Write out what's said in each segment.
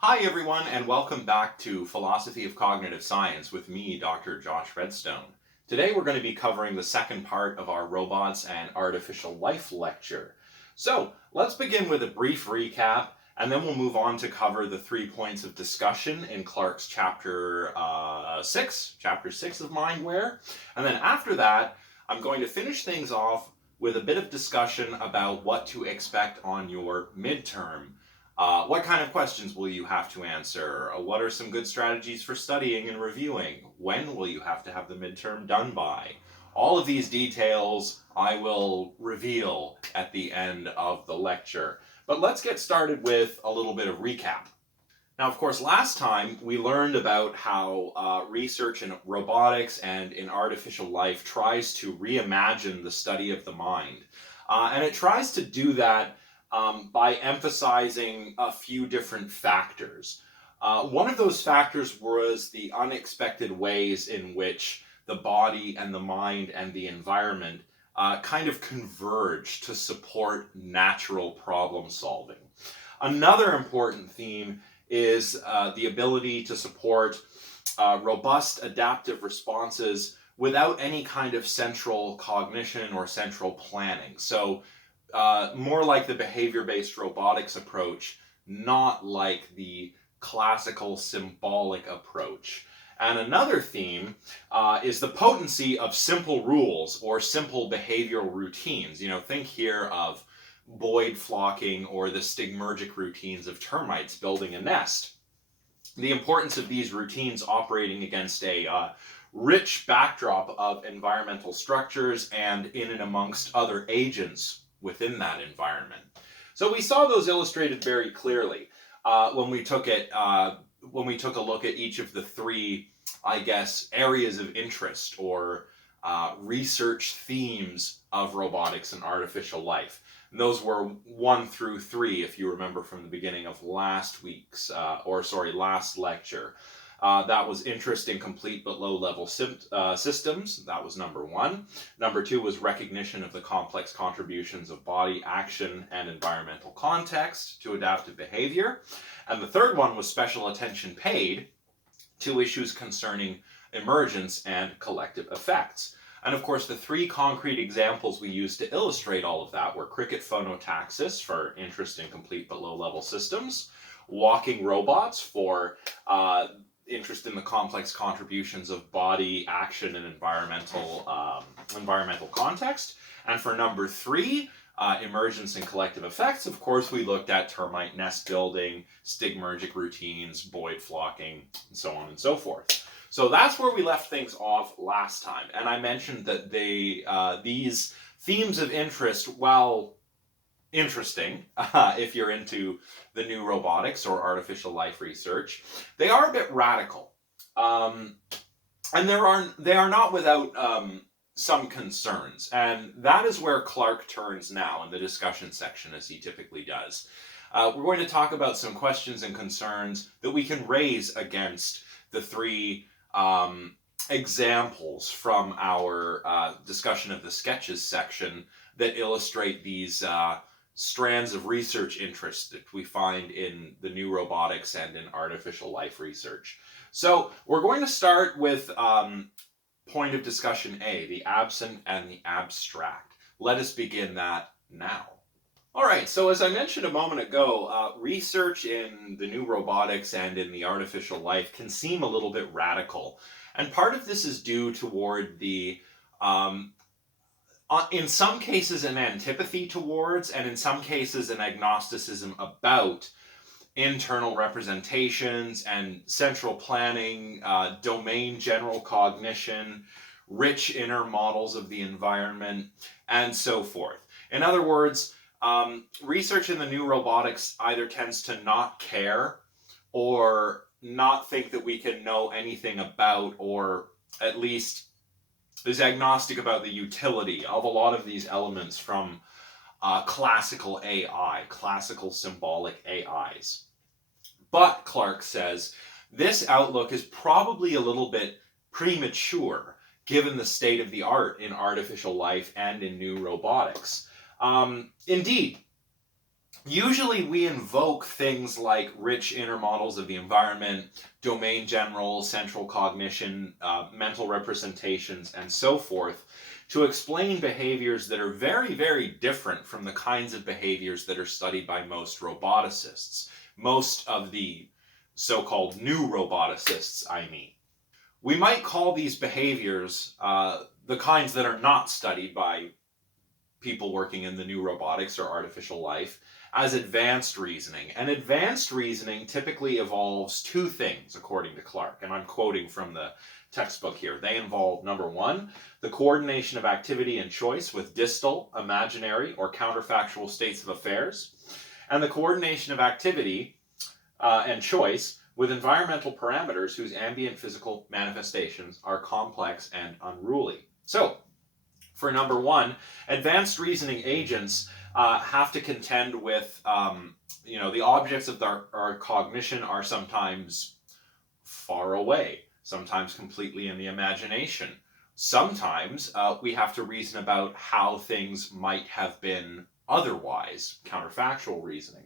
Hi everyone, and welcome back to Philosophy of Cognitive Science with me, Dr. Josh Redstone. Today we're going to be covering the second part of our Robots and Artificial Life lecture. So let's begin with a brief recap, and then we'll move on to cover the 3 points of discussion in Clarke's chapter 6 of Mindware. And then after that, I'm going to finish things off with a bit of discussion about what to expect on your midterm. What kind of questions will you have to answer? What are some good strategies for studying and reviewing? When will you have to have the midterm done by? All of these details I will reveal at the end of the lecture. But let's get started with a little bit of recap. Now, of course, last time we learned about how research in robotics and in artificial life tries to reimagine the study of the mind. And it tries to do that by emphasizing a few different factors. One of those factors was the unexpected ways in which the body and the mind and the environment kind of converge to support natural problem solving. Another important theme is the ability to support robust adaptive responses without any kind of central cognition or central planning. So more like the behavior-based robotics approach, not like the classical symbolic approach. And another theme is the potency of simple rules or simple behavioral routines. Think here of Boyd flocking or the stigmergic routines of termites building a nest. The importance of these routines operating against a rich backdrop of environmental structures and in and amongst other agents within that environment. So we saw those illustrated very clearly when we took a look at each of the three, areas of interest or research themes of robotics and artificial life. And those were 1 through 3, if you remember from the beginning of last lecture. That was interest in complete but low-level systems. That was number 1. Number 2 was recognition of the complex contributions of body, action, and environmental context to adaptive behavior. And the third one was special attention paid to issues concerning emergence and collective effects. And of course, the 3 concrete examples we used to illustrate all of that were cricket phonotaxis for interest in complete but low-level systems, walking robots for interest in the complex contributions of body, action, and environmental context. And for number 3, emergence and collective effects, of course, we looked at termite nest building, stigmergic routines, Boyd flocking, and so on and so forth. So that's where we left things off last time. And I mentioned that these themes of interest, while interesting, if you're into the new robotics or artificial life research, they are a bit radical. And they are not without some concerns. And that is where Clarke turns now in the discussion section, as he typically does. We're going to talk about some questions and concerns that we can raise against the 3 examples from our discussion of the sketches section that illustrate these strands of research interest that we find in the new robotics and in artificial life research. So we're going to start with point of discussion A, the absent and the abstract. Let us begin that now. All right, so as I mentioned a moment ago, research in the new robotics and in the artificial life can seem a little bit radical. And part of this is due toward the, in some cases, an antipathy towards, and in some cases, an agnosticism about internal representations and central planning, domain general cognition, rich inner models of the environment, and so forth. In other words, research in the new robotics either tends to not care or not think that we can know anything about, or at least is agnostic about the utility of a lot of these elements from classical AI, classical symbolic AIs. But, Clarke says, this outlook is probably a little bit premature given the state of the art in artificial life and in new robotics. Indeed, Usually we invoke things like rich inner models of the environment, domain general, central cognition, mental representations, and so forth to explain behaviors that are very, very different from the kinds of behaviors that are studied by most roboticists. Most of the so-called new roboticists, I mean. We might call these behaviors the kinds that are not studied by people working in the new robotics or artificial life as advanced reasoning. And advanced reasoning typically involves two things, according to Clark, and I'm quoting from the textbook here. They involve, number one, the coordination of activity and choice with distal, imaginary, or counterfactual states of affairs, and the coordination of activity and choice with environmental parameters whose ambient physical manifestations are complex and unruly. So, for number one, advanced reasoning agents have to contend with, the objects of our cognition are sometimes far away, sometimes completely in the imagination. Sometimes we have to reason about how things might have been otherwise, counterfactual reasoning.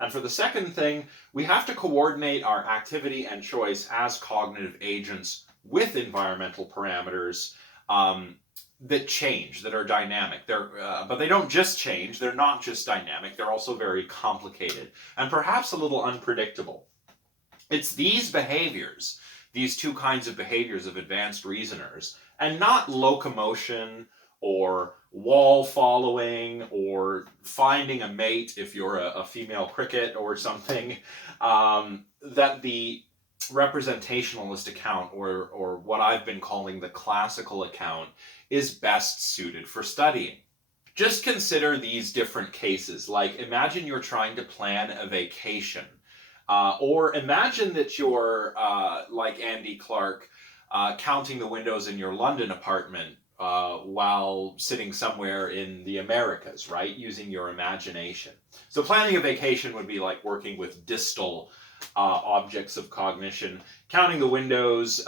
And for the second thing, we have to coordinate our activity and choice as cognitive agents with environmental parameters that change, that are dynamic. But they don't just change, they're not just dynamic, they're also very complicated and perhaps a little unpredictable. It's these behaviors, these two kinds of behaviors of advanced reasoners, and not locomotion or wall following or finding a mate if you're a female cricket or something, that the representationalist account, or what I've been calling the classical account, is best suited for studying. Just consider these different cases. Like, imagine you're trying to plan a vacation. Or imagine that you're, like Andy Clark, counting the windows in your London apartment while sitting somewhere in the Americas, right? Using your imagination. So planning a vacation would be like working with distal objects of cognition. Counting the windows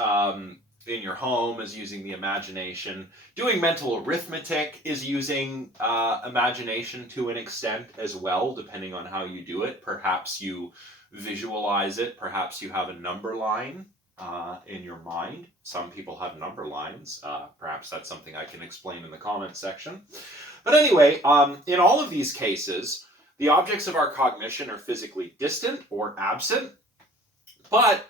in your home is using the imagination. Doing mental arithmetic is using imagination to an extent as well, depending on how you do it. Perhaps you visualize it. Perhaps you have a number line in your mind. Some people have number lines. Perhaps that's something I can explain in the comment section. But anyway, in all of these cases, the objects of our cognition are physically distant or absent, but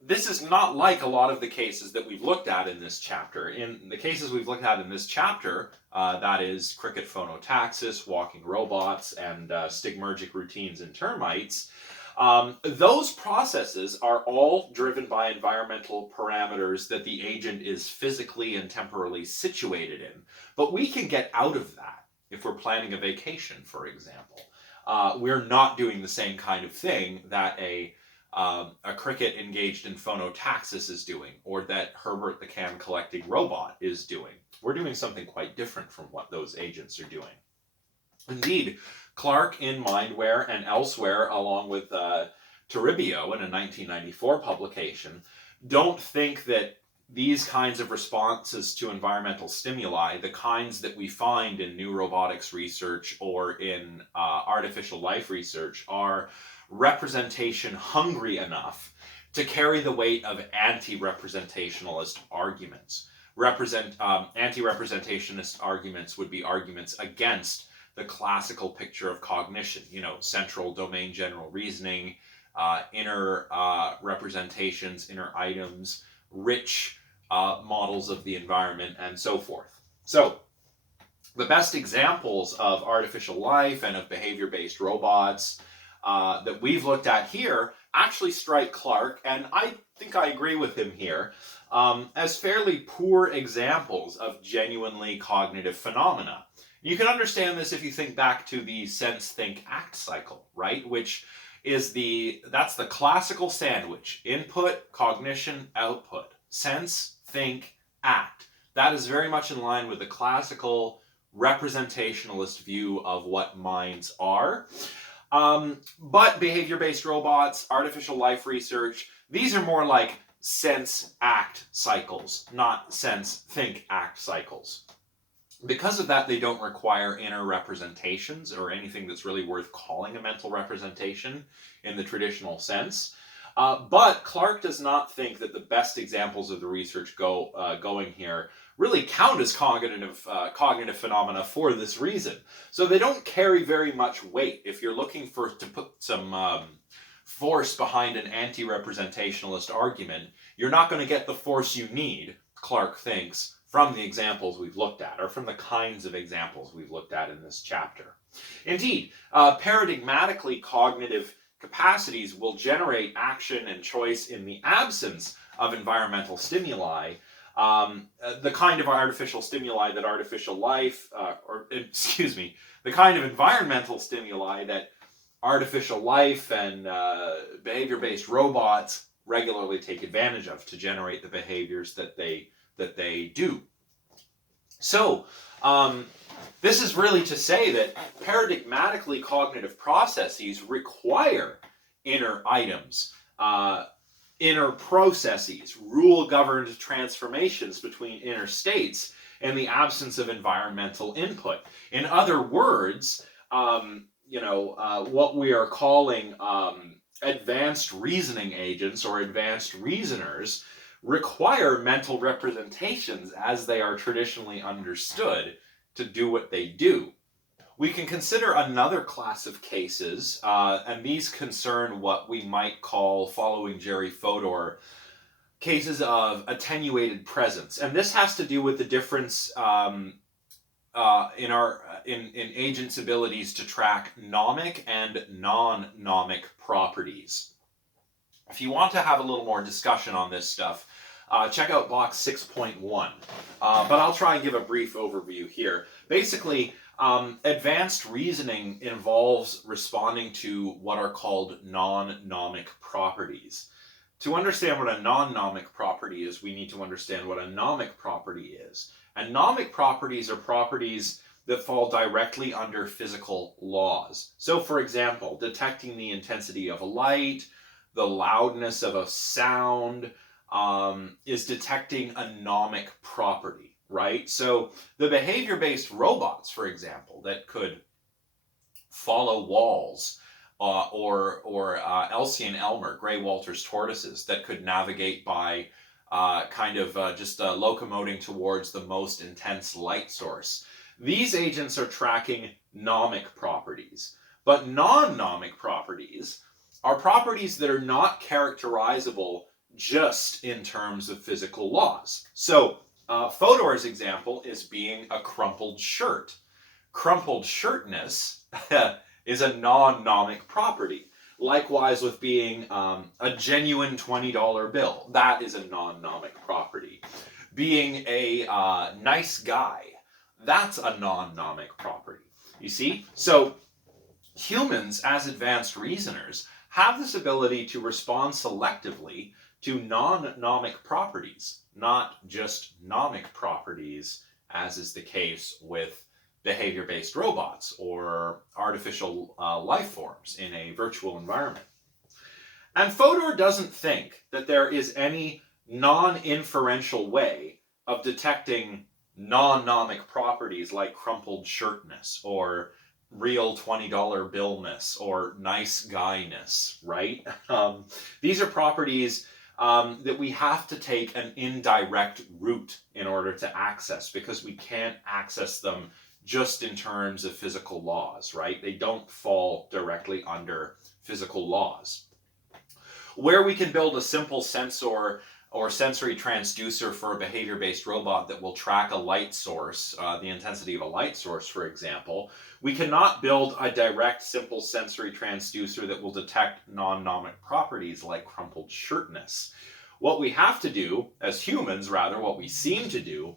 this is not like a lot of the cases that we've looked at in this chapter. In the cases we've looked at in this chapter, that is cricket phonotaxis, walking robots, and stigmergic routines in termites, those processes are all driven by environmental parameters that the agent is physically and temporally situated in. But we can get out of that if we're planning a vacation, for example. We're not doing the same kind of thing that a cricket engaged in phonotaxis is doing, or that Herbert the can collecting robot is doing. We're doing something quite different from what those agents are doing. Indeed, Clark in Mindware and elsewhere, along with Toribio in a 1994 publication, don't think that these kinds of responses to environmental stimuli, the kinds that we find in new robotics research or in artificial life research, are representation hungry enough to carry the weight of anti-representationalist arguments. Anti-representationalist arguments would be arguments against the classical picture of cognition, central domain general reasoning, inner representations, inner items, rich models of the environment, and so forth. So, the best examples of artificial life and of behavior-based robots that we've looked at here actually strike Clark, and I think I agree with him here, as fairly poor examples of genuinely cognitive phenomena. You can understand this if you think back to the sense, think, act cycle, right? Which is that's the classical sandwich. Input, cognition, output. Sense, think, act. That is very much in line with the classical representationalist view of what minds are. But behavior-based robots, artificial life research, these are more like sense, act cycles, not sense, think, act cycles. Because of that, they don't require inner representations or anything that's really worth calling a mental representation in the traditional sense. But Clark does not think that the best examples of the research going here really count as cognitive phenomena for this reason. So they don't carry very much weight. If you're looking to put some force behind an anti-representationalist argument, you're not going to get the force you need, Clark thinks, from the examples we've looked at, or from the kinds of examples we've looked at in this chapter. Indeed, paradigmatically cognitive capacities will generate action and choice in the absence of environmental stimuli, the kind of artificial stimuli that the kind of environmental stimuli that artificial life and behavior-based robots regularly take advantage of to generate the behaviors that they do. So, this is really to say that paradigmatically cognitive processes require inner items, inner processes, rule-governed transformations between inner states in the absence of environmental input. In other words, what we are calling advanced reasoning agents or advanced reasoners require mental representations as they are traditionally understood to do what they do. We can consider another class of cases, and these concern what we might call, following Jerry Fodor, cases of attenuated presence. And this has to do with the difference in agents' abilities to track nomic and non-nomic properties. If you want to have a little more discussion on this stuff, check out box 6.1. But I'll try and give a brief overview here. Basically, advanced reasoning involves responding to what are called non-nomic properties. To understand what a non-nomic property is, we need to understand what a nomic property is. And nomic properties are properties that fall directly under physical laws. So, for example, detecting the intensity of a light, the loudness of a sound, is detecting a nomic property, right? So the behavior-based robots, for example, that could follow walls, or Elsie and Elmer, Gray Walter's tortoises, that could navigate by just locomoting towards the most intense light source. These agents are tracking nomic properties, but non-nomic properties are properties that are not characterizable just in terms of physical laws. So, Fodor's example is being a crumpled shirt. Crumpled shirtness is a non-nomic property. Likewise with being a genuine $20 bill. That is a non-nomic property. Being a nice guy, that's a non-nomic property. You see? So, humans, as advanced reasoners, have this ability to respond selectively to non-nomic properties, not just nomic properties, as is the case with behavior-based robots or artificial life forms in a virtual environment. And Fodor doesn't think that there is any non-inferential way of detecting non-nomic properties like crumpled shirtness or real $20 billness or nice guyness, right? These are properties that we have to take an indirect route in order to access, because we can't access them just in terms of physical laws, right? They don't fall directly under physical laws. Where we can build a simple sensor or sensory transducer for a behavior-based robot that will track a light source, the intensity of a light source, for example, we cannot build a direct, simple sensory transducer that will detect non-nomic properties like crumpled shirtness. What we have to do, as humans rather, what we seem to do,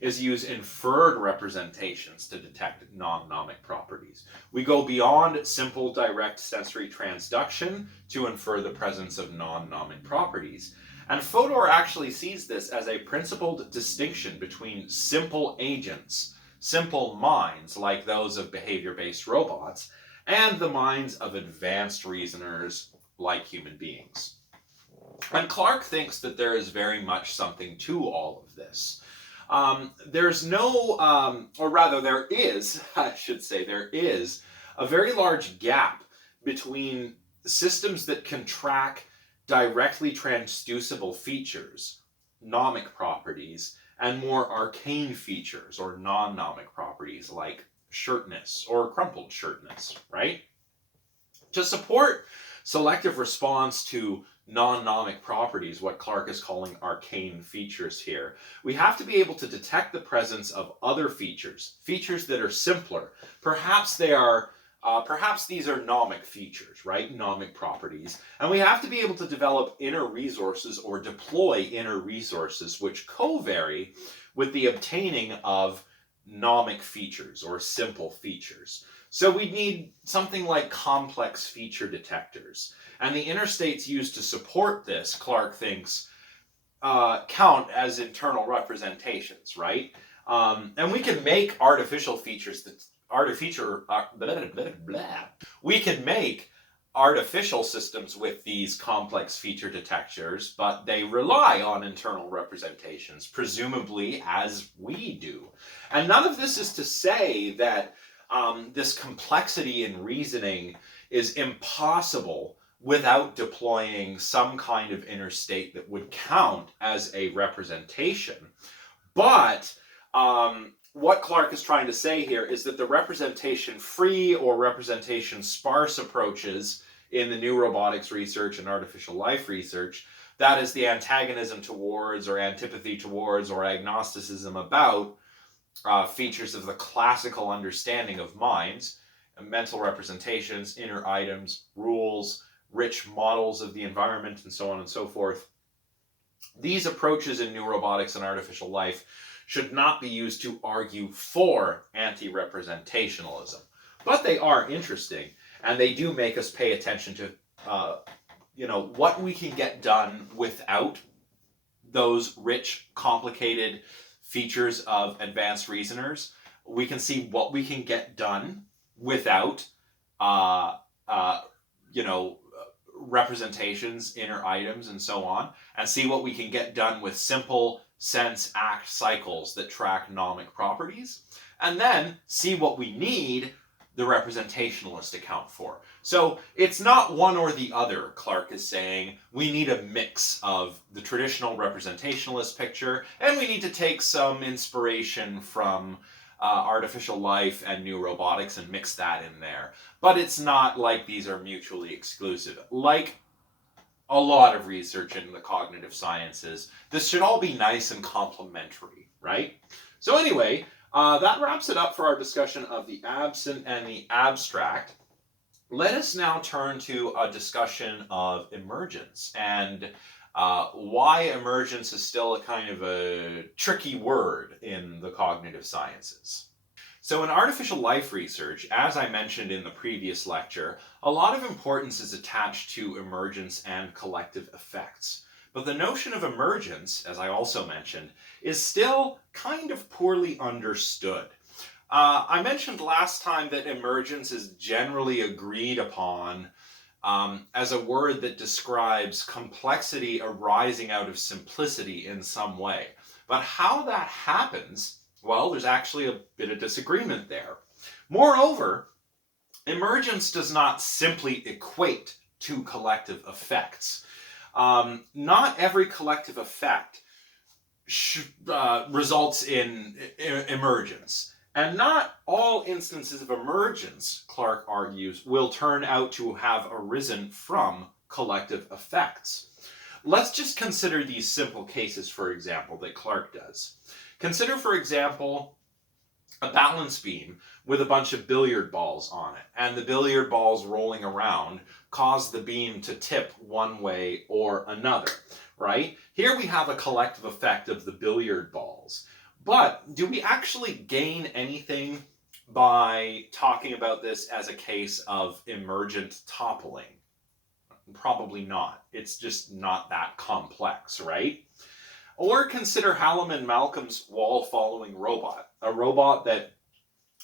is use inferred representations to detect non-nomic properties. We go beyond simple direct sensory transduction to infer the presence of non-nomic properties. And Fodor actually sees this as a principled distinction between simple agents, simple minds like those of behavior-based robots, and the minds of advanced reasoners like human beings. And Clark thinks that there is very much something to all of this. There's no, or rather there is, I should say, there is a very large gap between systems that can track directly transducible features, nomic properties, and more arcane features or non-nomic properties like shirtness or crumpled shirtness, right? To support selective response to non-nomic properties, what Clark is calling arcane features here, we have to be able to detect the presence of other features, features that are simpler. Perhaps they are perhaps these are nomic features, right? Nomic properties. And we have to be able to develop inner resources or deploy inner resources which co-vary with the obtaining of nomic features or simple features. So we need something like complex feature detectors. And the inner states used to support this, Clark thinks, count as internal representations, right? And we can make artificial features that we can make artificial systems with these complex feature detectors, but they rely on internal representations, presumably as we do. And none of this is to say that this complexity in reasoning is impossible without deploying some kind of inner state that would count as a representation. But what Clark is trying to say here is that the representation-free or representation-sparse approaches in the new robotics research and artificial life research, that is the antagonism towards or antipathy towards or agnosticism about features of the classical understanding of minds, mental representations, inner items, rules, rich models of the environment, and so on and so forth. These approaches in new robotics and artificial life should not be used to argue for anti-representationalism. But they are interesting, and they do make us pay attention to what we can get done without those rich, complicated features of advanced reasoners. We can see what we can get done without representations, inner items, and so on, and see what we can get done with simple sense-act cycles that track nomic properties, and then see what we need the representationalist account for. So it's not one or the other, Clark is saying. We need a mix of the traditional representationalist picture, and we need to take some inspiration from artificial life and new robotics and mix that in there. But it's not like these are mutually exclusive. Like a lot of research in the cognitive sciences, this should all be nice and complementary, right? So anyway, that wraps it up for our discussion of the absent and the abstract. Let us now turn to a discussion of emergence and why emergence is still a kind of a tricky word in the cognitive sciences. So in artificial life research, as I mentioned in the previous lecture, a lot of importance is attached to emergence and collective effects. But the notion of emergence, as I also mentioned, is still kind of poorly understood. I mentioned last time that emergence is generally agreed upon as a word that describes complexity arising out of simplicity in some way. But how that happens, well, there's actually a bit of disagreement there. Moreover, emergence does not simply equate to collective effects. Not every collective effect results in emergence. And not all instances of emergence, Clark argues, will turn out to have arisen from collective effects. Let's just consider these simple cases, for example, that Clark does. Consider, for example, a balance beam with a bunch of billiard balls on it, and the billiard balls rolling around cause the beam to tip one way or another, right? Here we have a collective effect of the billiard balls. But do we actually gain anything by talking about this as a case of emergent toppling? Probably not. It's just not that complex, right? Or consider Hallam and Malcolm's wall-following robot, a robot that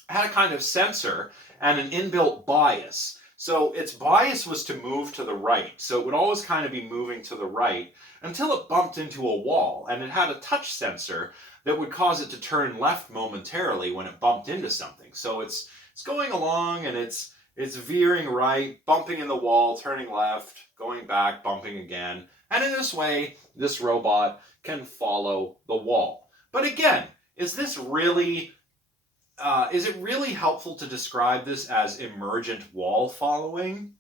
had a kind of sensor and an inbuilt bias. So its bias was to move to the right, so it would always kind of be moving to the right until it bumped into a wall, and it had a touch sensor that would cause it to turn left momentarily when it bumped into something. So it's going along and it's veering right, bumping in the wall, turning left, going back, bumping again. And in this way, this robot can follow the wall. But again, is it really helpful to describe this as emergent wall following?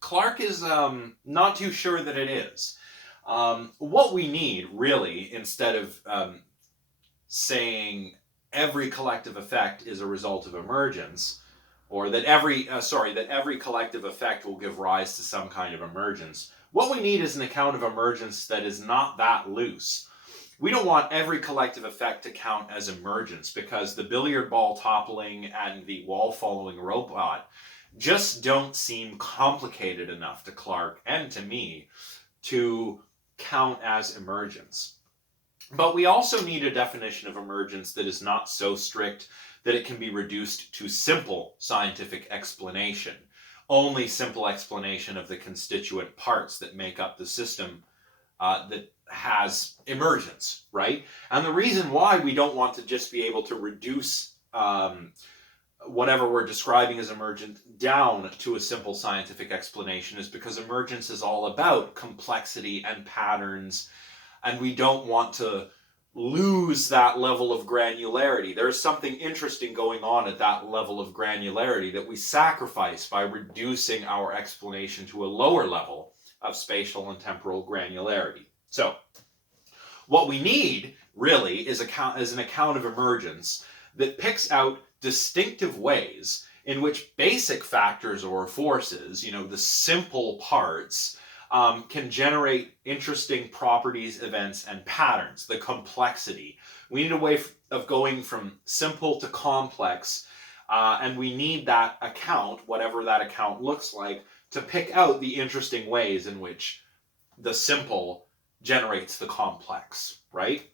Clark is not too sure that it is. What we need, really, instead of saying every collective effect is a result of emergence, or that every collective effect will give rise to some kind of emergence, what we need is an account of emergence that is not that loose. We don't want every collective effect to count as emergence, because the billiard ball toppling and the wall following robot just don't seem complicated enough to Clark and to me to count as emergence. But we also need a definition of emergence that is not so strict that it can be reduced to simple scientific explanation. Only simple explanation of the constituent parts that make up the system that has emergence, right? And the reason why we don't want to just be able to reduce whatever we're describing as emergent down to a simple scientific explanation is because emergence is all about complexity and patterns, and we don't want to lose that level of granularity. There's something interesting going on at that level of granularity that we sacrifice by reducing our explanation to a lower level of spatial and temporal granularity. So, what we need, really, is an account of emergence that picks out distinctive ways in which basic factors or forces, the simple parts, can generate interesting properties, events, and patterns, the complexity. We need a way of going from simple to complex, and we need that account, whatever that account looks like, to pick out the interesting ways in which the simple generates the complex, right?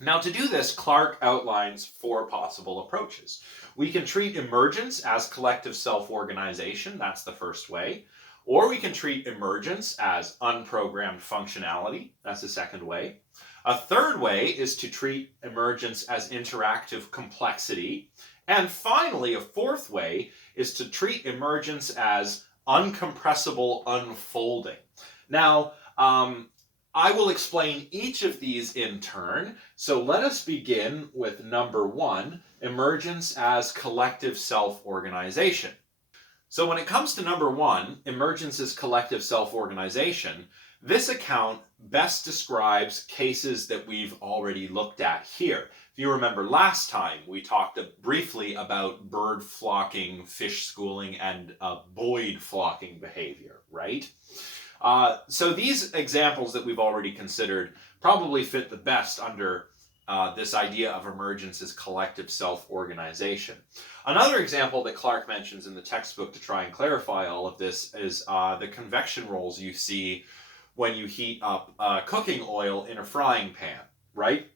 Now, to do this, Clark outlines 4 possible approaches. We can treat emergence as collective self-organization, that's the first way. Or we can treat emergence as unprogrammed functionality, that's the second way. A third way is to treat emergence as interactive complexity. And finally, a fourth way is to treat emergence as uncompressible unfolding. Now, I will explain each of these in turn. So let us begin with number 1, emergence as collective self-organization. So when it comes to number 1, emergence as collective self-organization, this account best describes cases that we've already looked at here. If you remember last time, we talked briefly about bird flocking, fish schooling, and Boyd flocking behavior, right? So these examples that we've already considered probably fit the best under this idea of emergence as collective self-organization. Another example that Clark mentions in the textbook to try and clarify all of this is the convection rolls you see when you heat up cooking oil in a frying pan, right?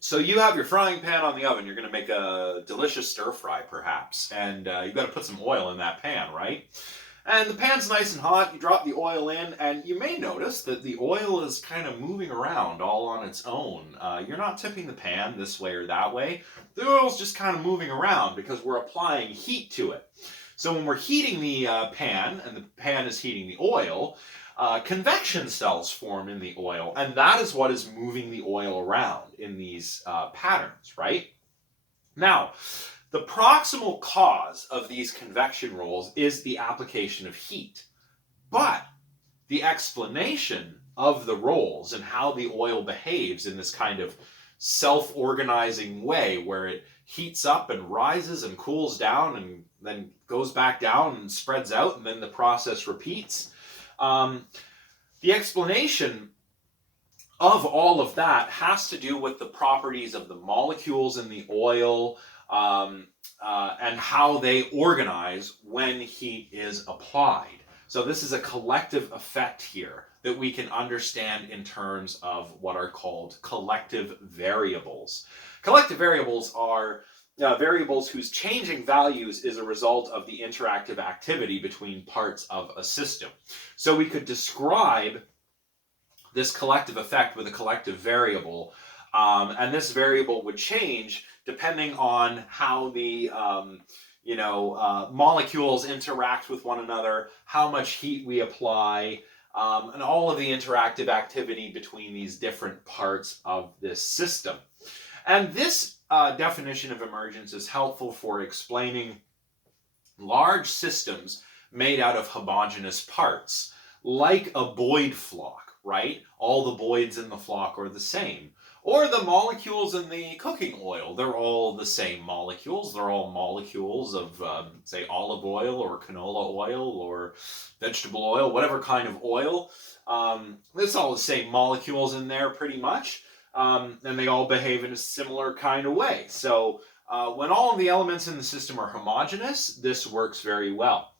So you have your frying pan on the oven, you're going to make a delicious stir fry perhaps, and you've got to put some oil in that pan, right? And the pan's nice and hot, you drop the oil in, and you may notice that the oil is kind of moving around all on its own. You're not tipping the pan this way or that way. The oil's just kind of moving around because we're applying heat to it. So when we're heating the pan, and the pan is heating the oil, convection cells form in the oil, and that is what is moving the oil around in these patterns, right? Now, the proximal cause of these convection rolls is the application of heat. But the explanation of the rolls and how the oil behaves in this kind of self-organizing way where it heats up and rises and cools down and then goes back down and spreads out and then the process repeats. The explanation of all of that has to do with the properties of the molecules in the oil, and how they organize when heat is applied. So this is a collective effect here that we can understand in terms of what are called collective variables. Collective variables are variables whose changing values is a result of the interactive activity between parts of a system. So we could describe this collective effect with a collective variable And this variable would change depending on how the molecules interact with one another, how much heat we apply, and all of the interactive activity between these different parts of this system. And this definition of emergence is helpful for explaining large systems made out of homogeneous parts, like a Boyd flock, right? All the Boyds in the flock are the same. Or the molecules in the cooking oil, they're all the same molecules. They're all molecules of, say, olive oil or canola oil or vegetable oil, whatever kind of oil. It's all the same molecules in there pretty much. And they all behave in a similar kind of way. So when all of the elements in the system are homogeneous, this works very well.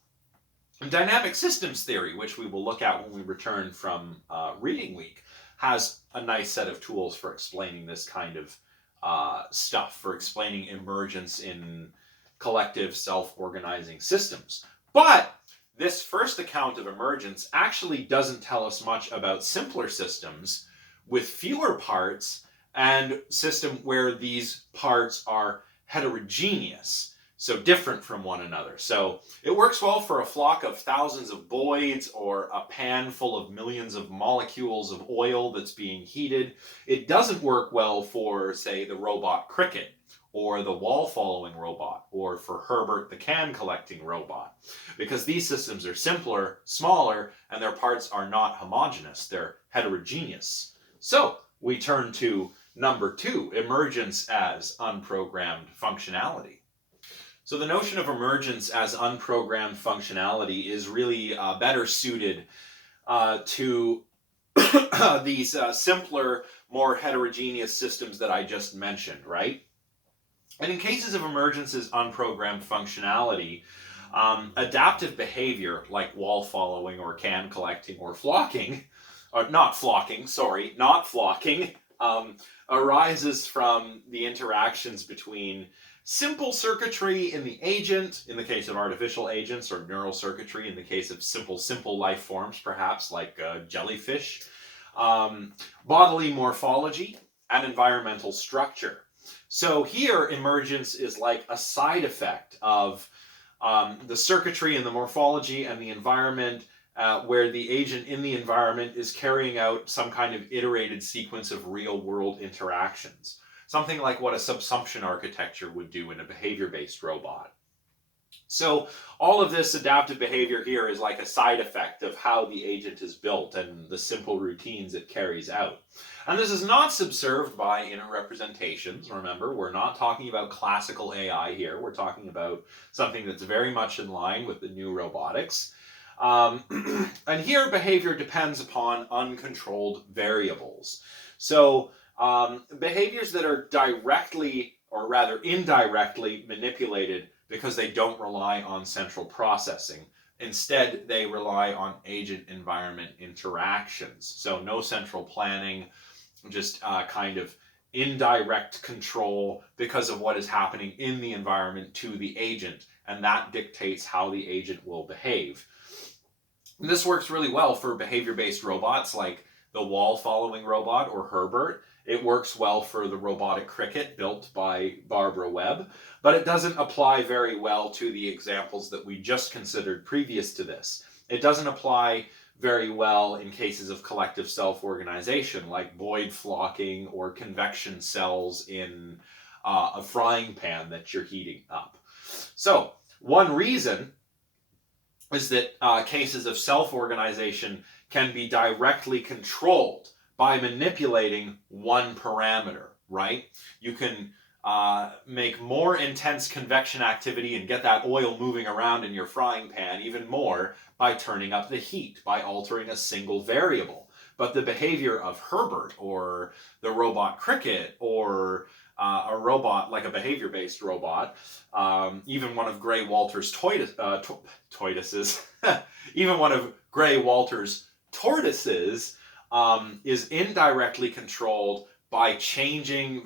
And dynamic systems theory, which we will look at when we return from reading week, has a nice set of tools for explaining this kind of stuff, for explaining emergence in collective self-organizing systems. But this first account of emergence actually doesn't tell us much about simpler systems with fewer parts and system where these parts are heterogeneous, so different from one another. So it works well for a flock of thousands of Boyds or a pan full of millions of molecules of oil that's being heated. It doesn't work well for, say, the robot Cricket or the wall-following robot or for Herbert the can-collecting robot, because these systems are simpler, smaller, and their parts are not homogeneous. They're heterogeneous. So we turn to number 2, emergence as unprogrammed functionality. So the notion of emergence as unprogrammed functionality is really better suited to these simpler, more heterogeneous systems that I just mentioned, right? And in cases of emergence as unprogrammed functionality, adaptive behavior like wall following or can collecting or flocking, or not flocking, arises from the interactions between simple circuitry in the agent, in the case of artificial agents, or neural circuitry in the case of simple life forms, perhaps like jellyfish, bodily morphology, and environmental structure. So here, emergence is like a side effect of the circuitry and the morphology and the environment, where the agent in the environment is carrying out some kind of iterated sequence of real-world interactions. Something like what a subsumption architecture would do in a behavior-based robot. So all of this adaptive behavior here is like a side effect of how the agent is built and the simple routines it carries out. And this is not subserved by inner representations. Remember, we're not talking about classical AI here. We're talking about something that's very much in line with the new robotics. And here behavior depends upon uncontrolled variables. So behaviors that are directly, or rather indirectly, manipulated because they don't rely on central processing. Instead, they rely on agent-environment interactions. So no central planning, just kind of indirect control because of what is happening in the environment to the agent, and that dictates how the agent will behave. And this works really well for behavior-based robots like the wall-following robot or Herbert. It works well for the robotic Cricket built by Barbara Webb, but it doesn't apply very well to the examples that we just considered previous to this. It doesn't apply very well in cases of collective self-organization, like Boyd flocking or convection cells in a frying pan that you're heating up. So, one reason is that cases of self-organization can be directly controlled by manipulating one parameter, right? You can make more intense convection activity and get that oil moving around in your frying pan even more by turning up the heat, by altering a single variable. But the behavior of Herbert or the robot Cricket or a robot like a behavior-based robot, even one of Gray Walter's tortoises, even one of Gray Walter's tortoises is indirectly controlled by changing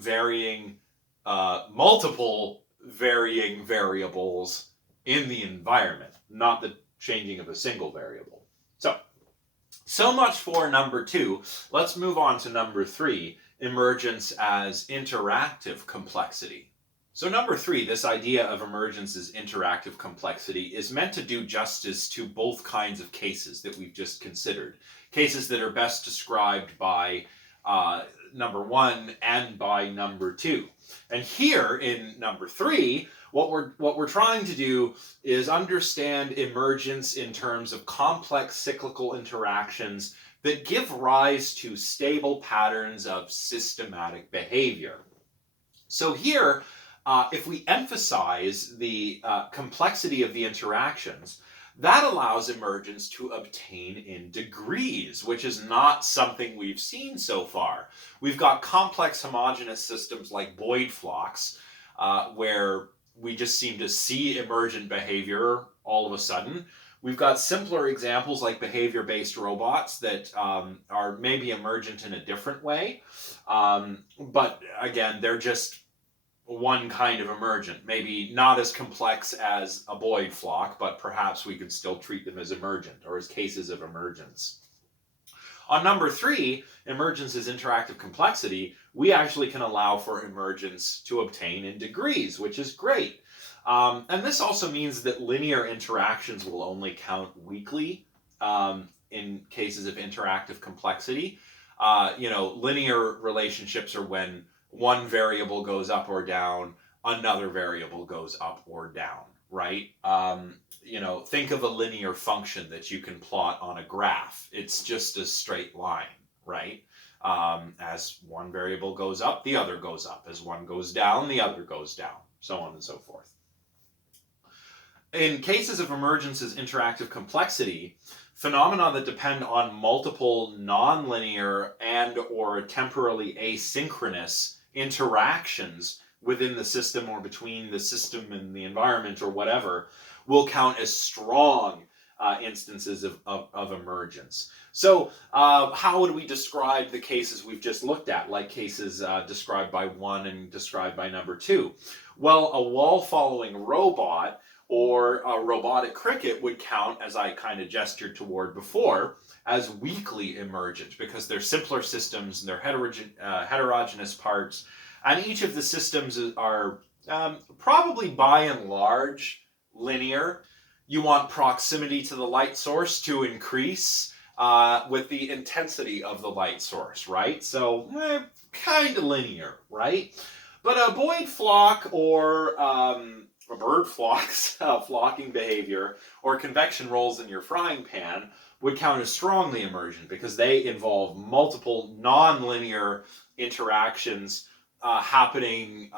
multiple varying variables in the environment, not the changing of a single variable. So much for number 2. Let's move on to number 3, emergence as interactive complexity. So number 3, this idea of emergence as interactive complexity is meant to do justice to both kinds of cases that we've just considered. Cases that are best described by number 1 and by number 2. And here in number 3, what we're trying to do is understand emergence in terms of complex cyclical interactions that give rise to stable patterns of systematic behavior. So here, if we emphasize the complexity of the interactions, that allows emergence to obtain in degrees, which is not something we've seen so far. We've got complex homogeneous systems like Boyd flocks, where we just seem to see emergent behavior all of a sudden. We've got simpler examples like behavior-based robots that are maybe emergent in a different way. But again, they're just one kind of emergent, maybe not as complex as a Boyd flock, but perhaps we could still treat them as emergent or as cases of emergence. On number 3, emergence is interactive complexity, we actually can allow for emergence to obtain in degrees, which is great. And this also means that linear interactions will only count weakly in cases of interactive complexity. Linear relationships are when one variable goes up or down, another variable goes up or down, right? Think of a linear function that you can plot on a graph. It's just a straight line, right? As one variable goes up, the other goes up. As one goes down, the other goes down, so on and so forth. In cases of emergence as interactive complexity, phenomena that depend on multiple nonlinear and or temporally asynchronous interactions within the system or between the system and the environment or whatever will count as strong instances of emergence. So how would we describe the cases we've just looked at, like cases described by 1 and described by number 2? Well, a wall-following robot or a robotic cricket would count, as I kind of gestured toward before, as weakly emergent because they're simpler systems and they're heterogeneous parts, and each of the systems are probably by and large linear. You want proximity to the light source to increase with the intensity of the light source, right? So kind of linear, right? But a Boyd flock or a bird flock's flocking behavior or convection rolls in your frying pan would count as strongly emergent because they involve multiple nonlinear interactions happening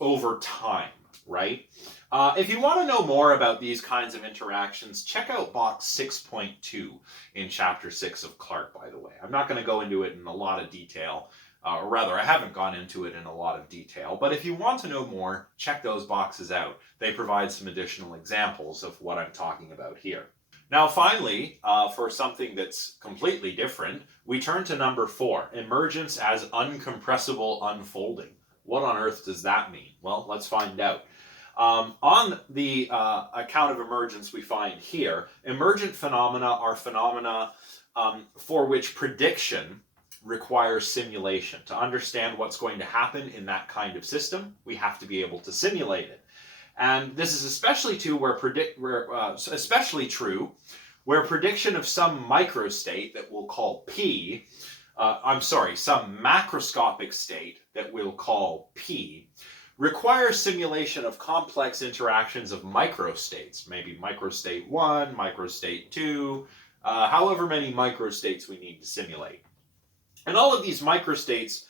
over time, right? If you want to know more about these kinds of interactions, check out box 6.2 in chapter 6 of Clark, by the way. I'm not going to go into it in a lot of detail. Or rather, I haven't gone into it in a lot of detail, but if you want to know more, check those boxes out. They provide some additional examples of what I'm talking about here. Now, finally, for something that's completely different, we turn to number 4, emergence as uncompressible unfolding. What on earth does that mean? Well, let's find out. On the account of emergence we find here, emergent phenomena are phenomena for which prediction requires simulation. To understand what's going to happen in that kind of system, we have to be able to simulate it. And this is especially true where prediction of some microstate that we'll call P, some macroscopic state that we'll call P, requires simulation of complex interactions of microstates, maybe microstate 1, microstate 2, however many microstates we need to simulate. And all of these microstates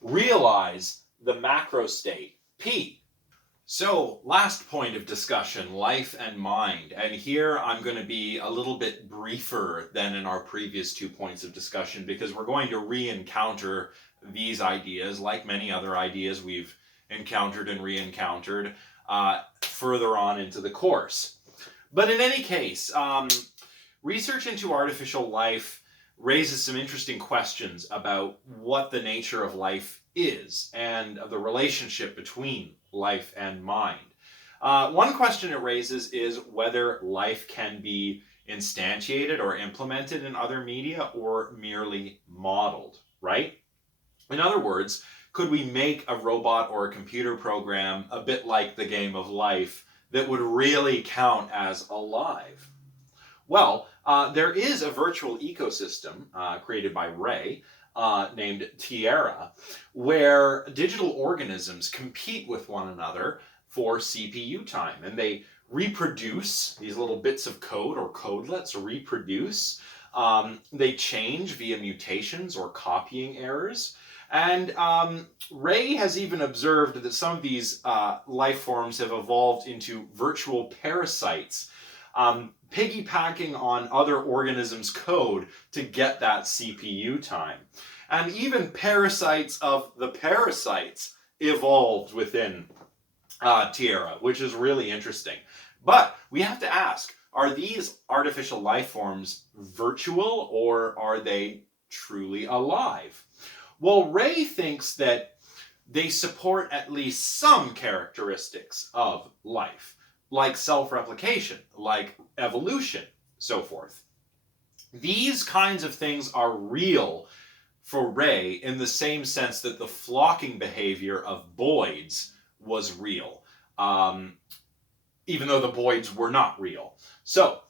realize the macrostate P. So, last point of discussion, life and mind. And here I'm going to be a little bit briefer than in our previous 2 points of discussion because we're going to re-encounter these ideas, like many other ideas we've encountered and re-encountered further on into the course. But in any case, research into artificial life raises some interesting questions about what the nature of life is and the relationship between life and mind. One question it raises is whether life can be instantiated or implemented in other media or merely modeled, right? In other words, could we make a robot or a computer program a bit like the game of life that would really count as alive? Well, there is a virtual ecosystem created by Ray named Tierra, where digital organisms compete with one another for CPU time. And they reproduce, these little bits of code or codelets reproduce. They change via mutations or copying errors. And Ray has even observed that some of these life forms have evolved into virtual parasites, piggybacking on other organisms' code to get that CPU time. And even parasites of the parasites evolved within Tierra, which is really interesting. But we have to ask, are these artificial life forms virtual or are they truly alive? Well, Ray thinks that they support at least some characteristics of life, like self-replication, like evolution, so forth. These kinds of things are real for Ray in the same sense that the flocking behavior of Boids was real, even though the Boids were not real. So,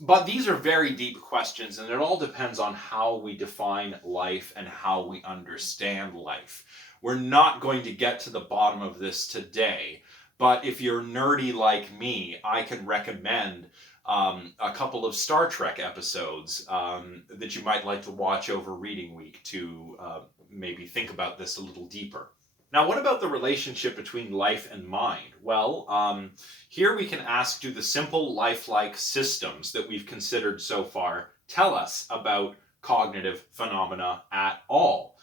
but these are very deep questions, and it all depends on how we define life and how we understand life. We're not going to get to the bottom of this today, but if you're nerdy like me, I can recommend a couple of Star Trek episodes that you might like to watch over reading week to maybe think about this a little deeper. Now, what about the relationship between life and mind? Well, here we can ask, do the simple lifelike systems that we've considered so far tell us about cognitive phenomena at all?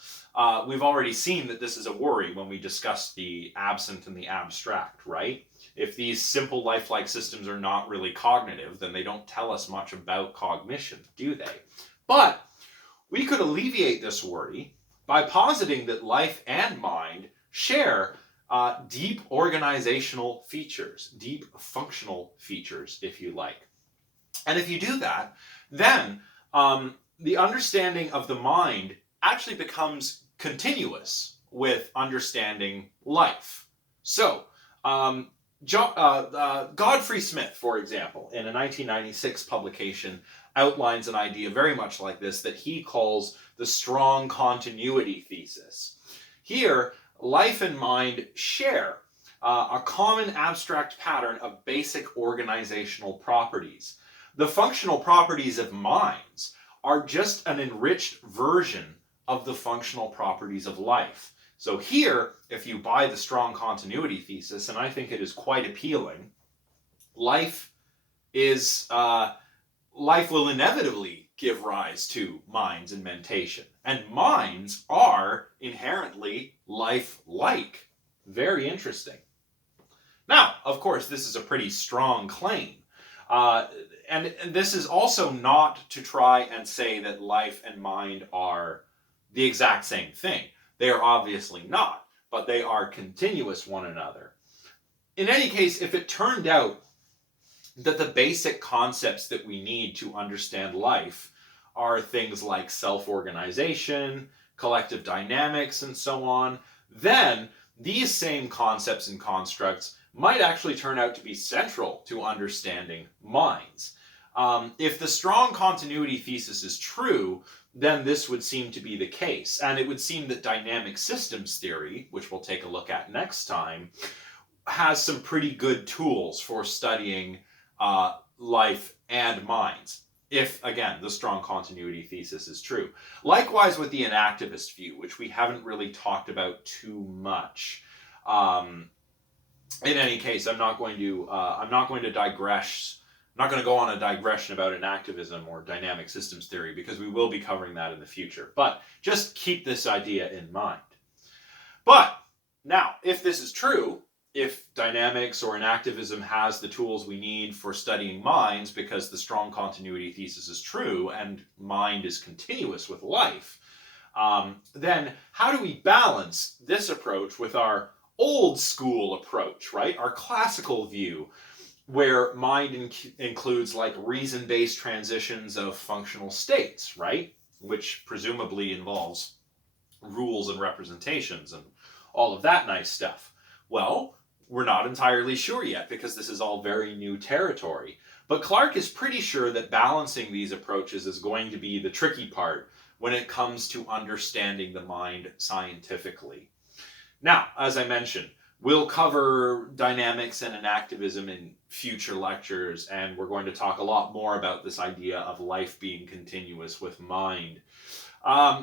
We've already seen that this is a worry when we discussed the absent and the abstract, right? If these simple lifelike systems are not really cognitive, then they don't tell us much about cognition, do they? But we could alleviate this worry by positing that life and mind share deep organizational features, deep functional features, if you like. And if you do that, then the understanding of the mind actually becomes continuous with understanding life. So, Godfrey Smith, for example, in a 1996 publication, outlines an idea very much like this that he calls the strong continuity thesis. Here, life and mind share a common abstract pattern of basic organizational properties. The functional properties of minds are just an enriched version of the functional properties of life. So here, if you buy the strong continuity thesis, and I think it is quite appealing, life will inevitably give rise to minds and mentation. And minds are inherently life-like. Very interesting. Now, of course, this is a pretty strong claim. And this is also not to try and say that life and mind are the exact same thing. They are obviously not, but they are continuous one another. In any case, if it turned out that the basic concepts that we need to understand life are things like self-organization, collective dynamics, and so on, then these same concepts and constructs might actually turn out to be central to understanding minds. If the strong continuity thesis is true, then this would seem to be the case. And it would seem that dynamic systems theory, which we'll take a look at next time, has some pretty good tools for studying life and minds, if, again, the strong continuity thesis is true. Likewise with the inactivist view, which we haven't really talked about too much. In any case, I'm not going to digress. I'm not going to go on a digression about inactivism or dynamic systems theory because we will be covering that in the future. But just keep this idea in mind. But now, if this is true, if dynamics or inactivism has the tools we need for studying minds because the strong continuity thesis is true and mind is continuous with life, then how do we balance this approach with our old school approach, right? Our classical view, where mind includes like reason-based transitions of functional states, right? Which presumably involves rules and representations and all of that nice stuff. Well, we're not entirely sure yet because this is all very new territory. But Clark is pretty sure that balancing these approaches is going to be the tricky part when it comes to understanding the mind scientifically. Now, as I mentioned, we'll cover dynamics and enactivism in future lectures, and we're going to talk a lot more about this idea of life being continuous with mind.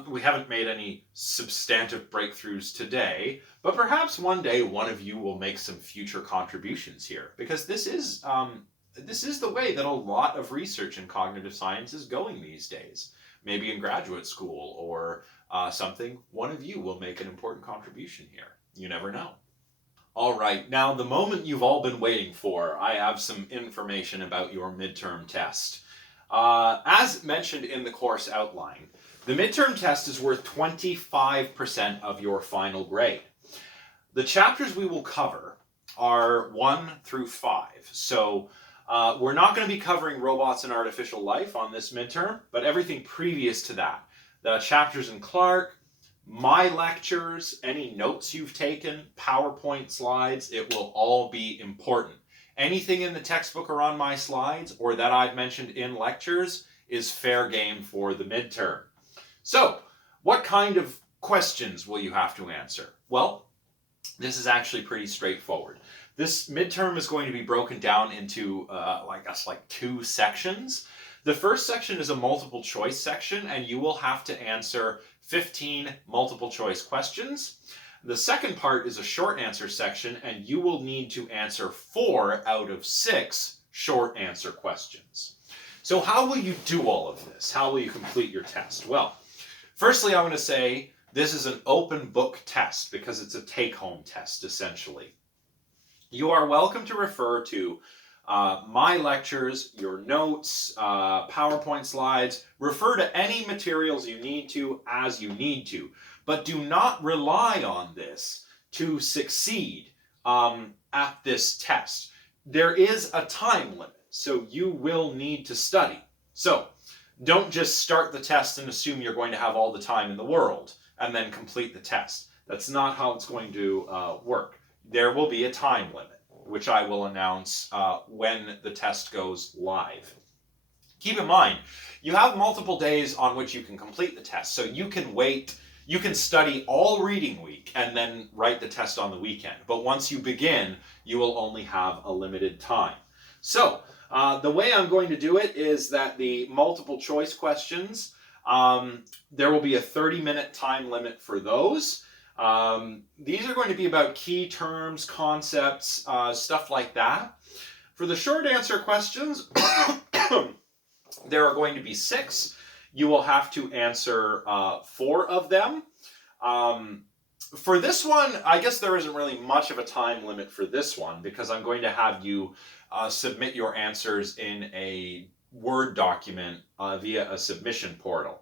We haven't made any substantive breakthroughs today, but perhaps one day one of you will make some future contributions here, because this is the way that a lot of research in cognitive science is going these days. Maybe in graduate school or something, one of you will make an important contribution here. You never know. All right, now the moment you've all been waiting for, I have some information about your midterm test. As mentioned in the course outline, the midterm test is worth 25% of your final grade. The chapters we will cover are 1 through 5. So we're not going to be covering robots and artificial life on this midterm, but everything previous to that. The chapters in Clark, my lectures, any notes you've taken, PowerPoint slides, it will all be important. Anything in the textbook or on my slides or that I've mentioned in lectures is fair game for the midterm. So, what kind of questions will you have to answer? Well, this is actually pretty straightforward. This midterm is going to be broken down into, like 2 sections. The first section is a multiple choice section, and you will have to answer 15 multiple choice questions. The second part is a short answer section, and you will need to answer 4 out of 6 short answer questions. So how will you do all of this? How will you complete your test? Well, firstly, I want to say this is an open book test because it's a take-home test, essentially. You are welcome to refer to my lectures, your notes, PowerPoint slides. Refer to any materials you need to as you need to, but do not rely on this to succeed at this test. There is a time limit, so you will need to study. So don't just start the test and assume you're going to have all the time in the world and then complete the test. That's not how it's going to work. There will be a time limit, which I will announce when the test goes live. Keep in mind, you have multiple days on which you can complete the test, so you can wait, you can study all reading week and then write the test on the weekend. But once you begin, you will only have a limited time. So, the way I'm going to do it is that the multiple choice questions, there will be a 30-minute time limit for those. These are going to be about key terms, concepts, stuff like that. For the short answer questions, there are going to be 6. You will have to answer 4 of them. For this one, I guess there isn't really much of a time limit for this one because I'm going to have you submit your answers in a Word document via a submission portal.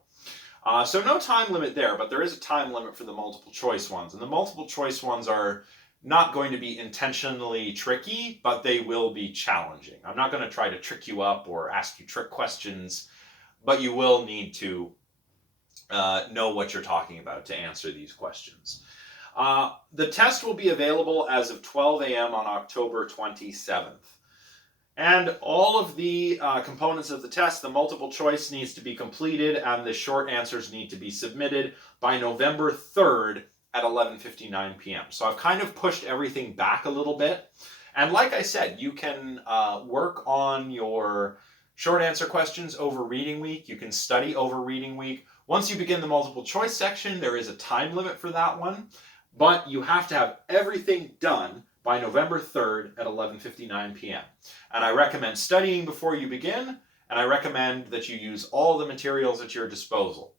So no time limit there, but there is a time limit for the multiple choice ones. And the multiple choice ones are not going to be intentionally tricky, but they will be challenging. I'm not going to try to trick you up or ask you trick questions, but you will need to know what you're talking about to answer these questions. The test will be available as of 12 a.m. on October 27th. And all of the components of the test, the multiple choice needs to be completed and the short answers need to be submitted by November 3rd at 11:59 p.m. So I've kind of pushed everything back a little bit. And like I said, you can work on your short answer questions over reading week. You can study over reading week. Once you begin the multiple choice section, there is a time limit for that one. But you have to have everything done by November 3rd at 11:59 p.m. And I recommend studying before you begin, and I recommend that you use all the materials at your disposal.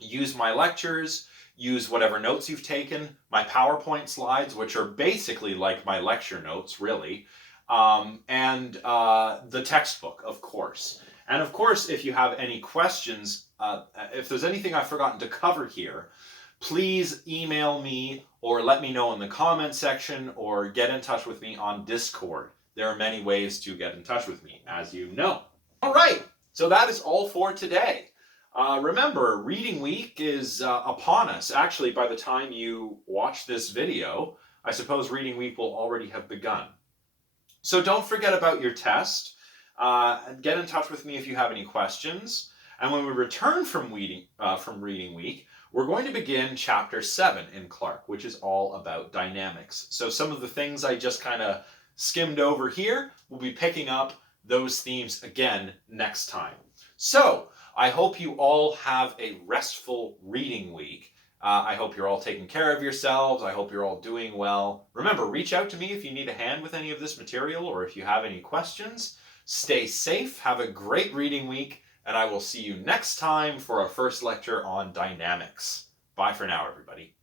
Use my lectures, use whatever notes you've taken, my PowerPoint slides, which are basically like my lecture notes, really, and the textbook, of course. And of course, if you have any questions, if there's anything I've forgotten to cover here, please email me or let me know in the comment section or get in touch with me on Discord. There are many ways to get in touch with me, as you know. All right, so that is all for today. Remember, reading week is upon us. Actually, by the time you watch this video, I suppose reading week will already have begun. So don't forget about your test. Get in touch with me if you have any questions. And when we return from reading week, we're going to begin chapter 7 in Clark, which is all about dynamics. So some of the things I just kind of skimmed over here, we'll be picking up those themes again next time. So I hope you all have a restful reading week. I hope you're all taking care of yourselves. I hope you're all doing well. Remember, reach out to me if you need a hand with any of this material or if you have any questions. Stay safe, have a great reading week, and I will see you next time for our first lecture on dynamics. Bye for now, everybody.